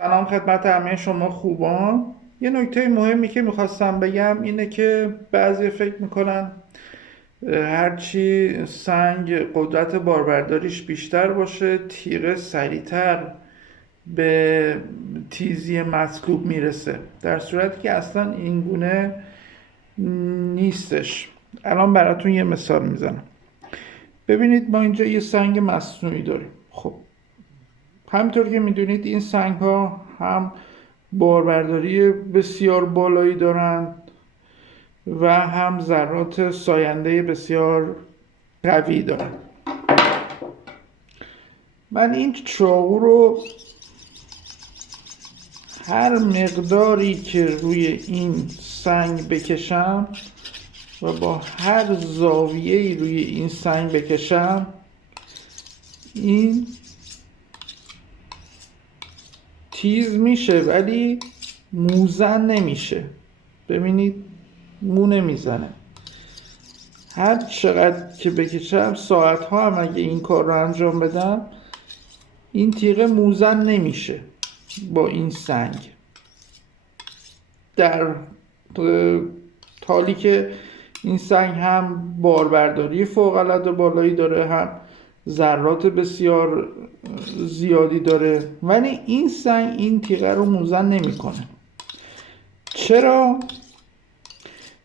سلام خدمت همه شما خوبان. یه نکته مهمی که میخواستم بگم اینه که بعضی فکر میکنن هرچی سنگ قدرت باربرداریش بیشتر باشه تیغه سریعتر به تیزی مطلوب میرسه، در صورتی که اصلا این گونه نیستش. الان براتون یه مثال میزنم. ببینید ما اینجا یه سنگ مصنوعی داریم. خب همینطور که میدونید این سنگ ها هم باربرداری بسیار بالایی دارند و هم ذرات ساینده بسیار قوی دارند. من این چاقو رو هر مقداری که روی این سنگ بکشم و با هر زاویه‌ای روی این سنگ بکشم، این تیز میشه ولی موزن نمیشه. ببینید مو نمیزنه. هر چقدر که بکشم، ساعت ها هم اگه این کار رو انجام بدم، این تیغه موزن نمیشه با این سنگ. در حالی که این سنگ هم باربرداری فوق العاده بالایی داره، هم ذرات بسیار زیادی داره، ولی این سنگ این تیغه رو موزن نمیکنه. چرا؟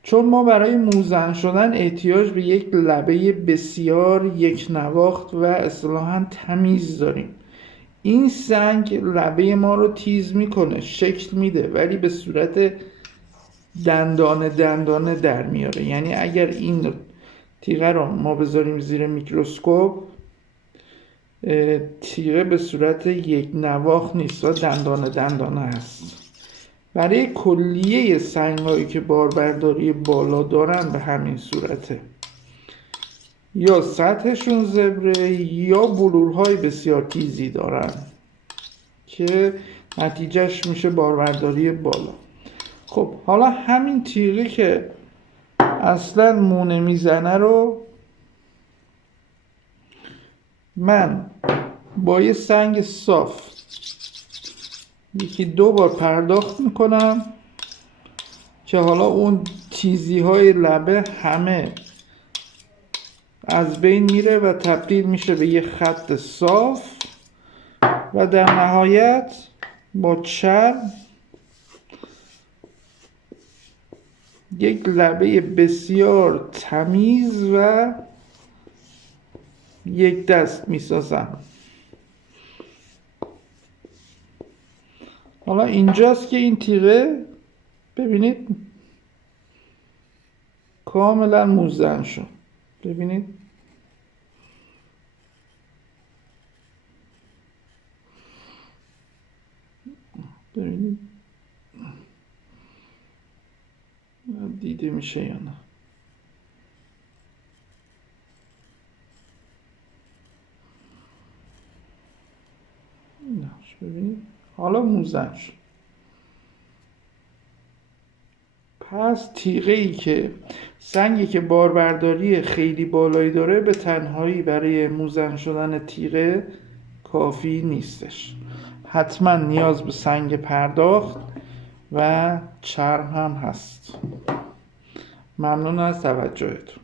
چون ما برای موزن شدن احتیاج به یک لبه بسیار یک نواخت و اصطلاحاً تمیز داریم. این سنگ لبه ما رو تیز میکنه، شکل میده، ولی به صورت دندانه دندانه در میاره. یعنی اگر این تیغه رو ما بذاریم زیر میکروسکوپ، تیغه به صورت یک نواخت نیست و دندانه دندانه هست. برای کلیه سنگ‌هایی که باربرداری بالا دارن به همین صورته، یا سطحشون زبره یا بلورهای بسیار تیزی دارن که نتیجهش میشه باربرداری بالا. خب حالا همین تیغه که اصلا مو نمیزنه رو من با یه سنگ صاف یکی دو بار پرداخت میکنم که حالا اون تیزی های لبه همه از بین میره و تبدیل میشه به یه خط صاف و در نهایت با چرم یک لبه بسیار تمیز و یک دست میسازم. حالا اینجاست که این تیغه ببینید کاملا موزن شد. ببینید دیده میشه یا نه؟ ببینید حالا موزن شد. پس تیغه‌ای که سنگی که باربرداری خیلی بالایی داره به تنهایی برای موزن شدن تیغه کافی نیستش. حتما نیاز به سنگ پرداخت و چرم هم هست. ممنون از توجهتون.